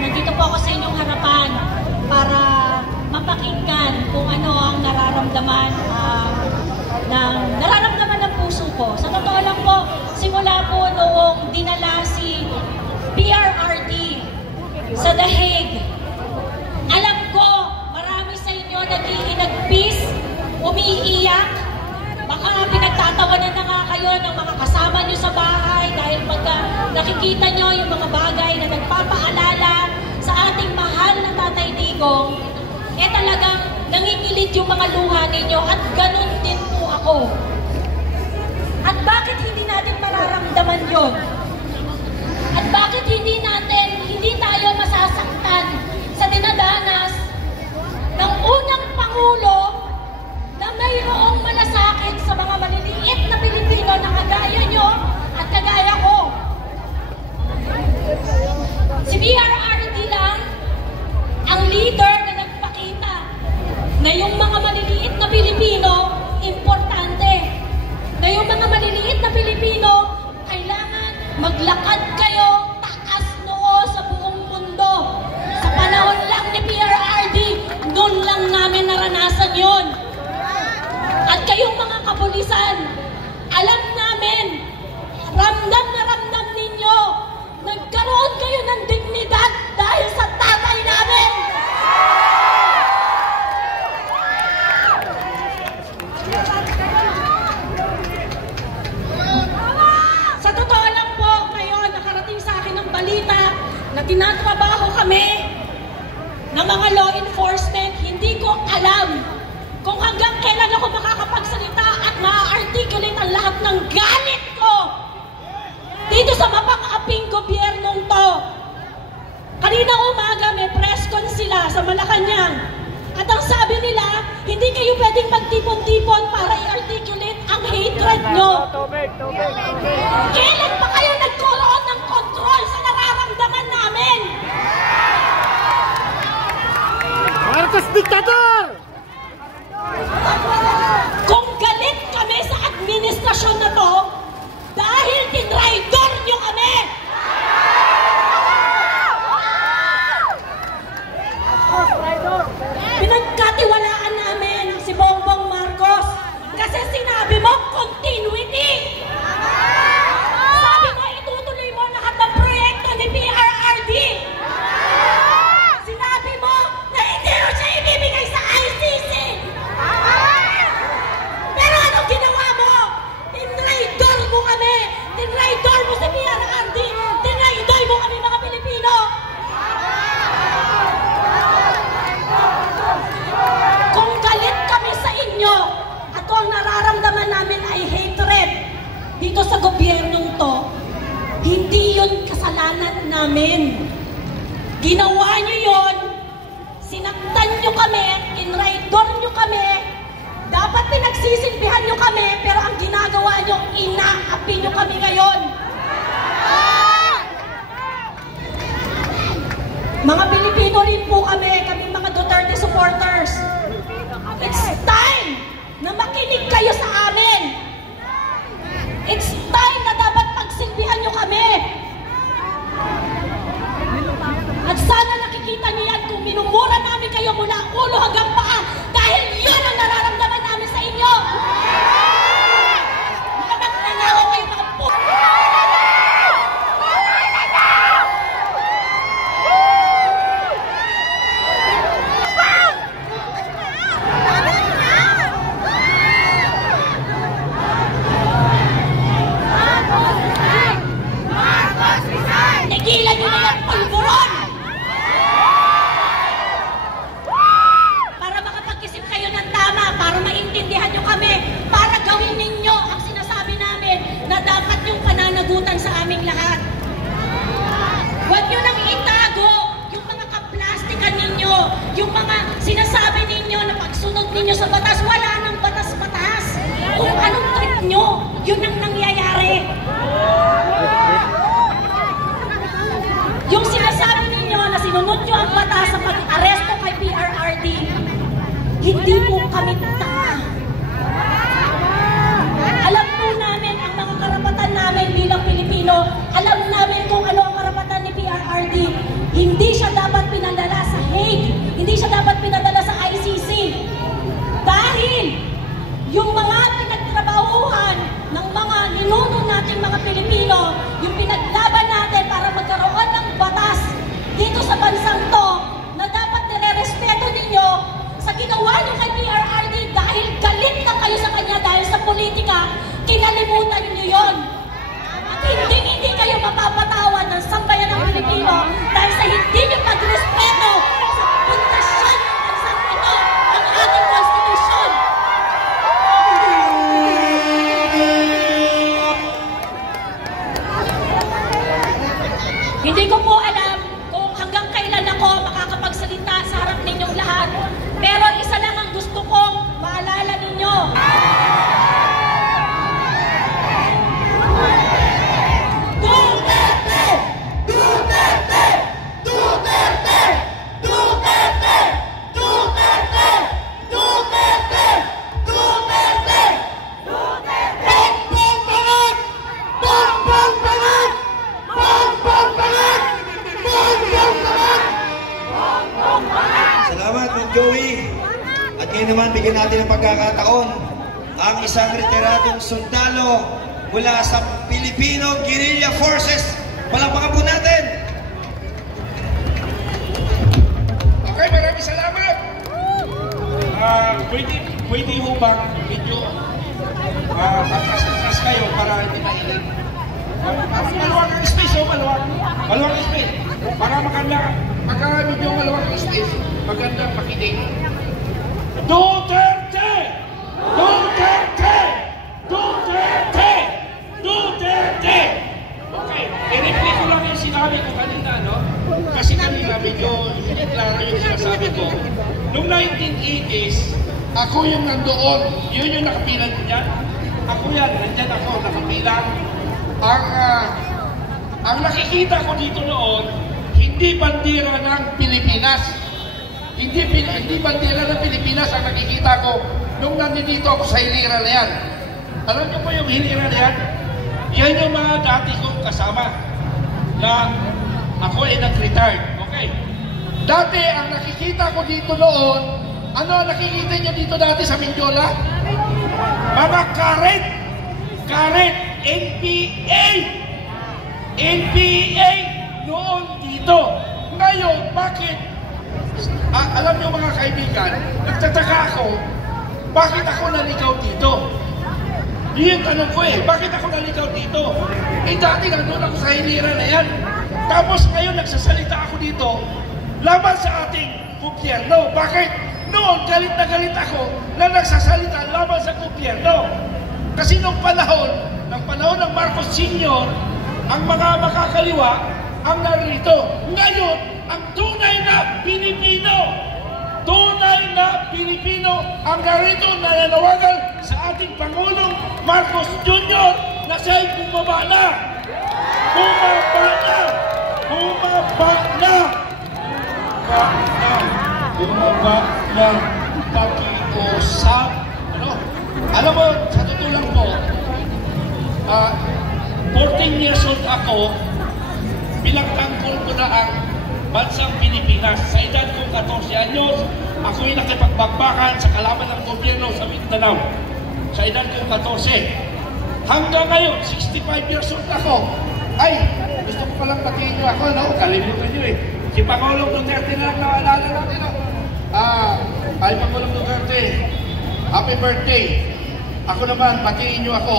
nandito po ako sa inyong harapan para mapakinggan kung ano ang nararamdaman ng puso ko. Sa totoo lang po, simula po noong dinala si PRRD sa The Hague, alam ko marami sa inyo nag-iinagpis, umiiyak, baka pinagtatawanan na nga kayo ng mga kasama nyo sa bahay dahil pagka nakikita nyo yung mga bagay na nagpapaalala sa ating mahal na Tatay Digong, talagang nangingilit yung mga luha ninyo at ganun din po ako. At bakit hindi natin mararamdaman yon? At bakit hindi tayo masasaktan sa dinadanas ng unang Pangulo na mayroong malasakit sa mga maliliit na Pilipino na kagaya nyo at kagaya ko? Si PRRD lang ang leader na nagpakita na yung mga maliliit na Pilipino importante, na yung mga maliliit na Pilipino kailangan maglakad kayo taas noo sa buong mundo. Sa panahon lang ni PRRD, noon lang namin naranasan yon. At kayong mga kapulisan, alam namin, ramdam na ramdam ninyo, nagkaroon kayo ng dignidad dahil sa tatay namin. Sa totoo lang po, ngayon nakarating sa akin ang balita na tinatrabaho kami ng mga law enforcement. Hindi ko alam kung hanggang kailan ako makakapagsalita at ma-articulate ang lahat ng galit ko dito sa mapang-aping gobyernong to. Kanina umaga may press con sila sa Malacanang at ang sabi nila, hindi kayo pwedeng magtipon-tipon para i-articulate ang hatred nyo. Kailan pa kayo nagkaroon ng control sa nararamdaman namin? Marcos Dictador! Kung galit kami sa administrasyon na to, dahil tinraidor nyo kami! Pinagkatiwalaan namin si Bongbong Marcos kasi sinabi mo continuity! Sabi mo itutuloy mo lahat ng proyekto ni PRRD! Sinabi mo na hindi mo siya ibibigay sa ICC! Pero anong ginawa mo? Tinraidor mo kami! Tinraidor mo si PRRD! Tinraidor mo kami mga Pilipino! Kung galit kami sa inyo at kung nararamdaman namin ay hatred dito sa gobyernong to, hindi yun kasalanan namin. Ginawa nyo yun, sinaktan nyo kami, inraidor nyo kami, dapat pinagsisilbihan nyo kami, pero ang ginagawa nyo, inaapi nyo kami ngayon. Mga Pilipino rin po kami mga Duterte supporters. It's time na makinig kayo sa amin. It's time na dapat pagsilbihan nyo kami. At sana nakikita niyo yan kung minumura namin kayo mula ulo hanggang paa dahil yun ang nararamdaman namin sa inyo. Mga nagnanakaw kayo mga po. Tigilan nyo na yung pulburon! Para makapag-isip kayo ng tama, para maintindihan nyo kami, para gawin ninyo ang sinasabi namin na dapat yung pananagutan sa aming lahat. Huwag nyo nang itago yung mga kaplastikan ninyo, yung mga sinasabi ninyo na pagsunod ninyo sa batas, wala nang batas-batas. Kung anong trip nyo, yun ang nangyayari. Yung sinasabi ninyo na sinunod nyo ang batas sa pag-aresto kay PRRD, hindi po kami tanga. Alam po namin ang mga karapatan namin bilang Pilipino. Alam namin kung ano ang karapatan ni PRRD. Hindi siya po alam kung hanggang kailan ako makakapagsalita sa harap ninyong lahat. Pero isa lang ang gusto kong maalala ninyo. Duterte! Duterte! Duterte! Duterte! Duterte! Duterte! Duterte! Duterte! Bongbong Balat! Bongbong Balat! Bongbong Balat! Bongbong Balat! Salamat, Mang Joey. At ngayon naman, bigyan natin ng pagkakataon ang isang retiradong sundalo mula sa Filipino Guerrilla Forces. Palakpakan po natin! Okay, maraming salamat. Pwede ho bang medyo atras kayo para hindi mainit? Maluwag ang space, maluwag. Maluwag ang space. Para maganda, pagka medyo maluwag ang space, maganda pakinig. Duterte! Duterte! Duterte! Duterte! Okay, i-replay ko lang yung sinabi ko kanina, no? Kasi kanina medyo hindi klaro yung sinasabi ko. Noong 1980s, ako yung nandoon. Yun yung nakapilan ko dyan. Ako yan, nandyan ako, nakapilan. Ang nakikita ko dito noon, hindi bandera ng Pilipinas. Hindi bandera ng Pilipinas ang nakikita ko nung nandito ako sa hilira na yan. Alam niyo po yung hilira na yan? Yan yung mga dati kong kasama na ako ay nag-retired. Okay. Dati, ang nakikita ko dito noon, ano ang nakikita niyo dito dati sa Mindiola? Mga karet! Karet! NPA! NPA! Noon dito. Ngayon, bakit? Alam niyo mga kaibigan, nagtataka ako, bakit ako naligaw dito? Yun yung tanong ko bakit ako naligaw dito? Dati nandun ako sa hilira na yan. Tapos ngayon nagsasalita ako dito laban sa ating gobyerno. Bakit? Noon galit na galit ako na nagsasalita laban sa gobyerno. Kasi nung panahon ng Marcos Sr., ang mga makakaliwa ang narito. Ngayon, ang tunay na Pilipino ang narito na nanawagan sa ating Pangulong Marcos Jr. na siya'y bumaba na! Bumaba na! Bumaba na! Bumaba na! Pakiusap! Ano? Alam mo, sa totoo lang po, 14 years old ako, pinagtangkol ko na ang bansang Pilipinas. Sa edad kong 14 anyos, ako'y nakipagbagbakan sa kalaban ng gobyerno sa Mindanao. Sa edad kong 14. Hanggang ngayon, 65 years old ako. Ay, gusto ko palang batiin nyo ako, no? Kalimutan nyo Si Pangulong Duterte na lang naalala natin, no? Ay, Pangulong Duterte, happy birthday. Ako naman, batiin nyo ako.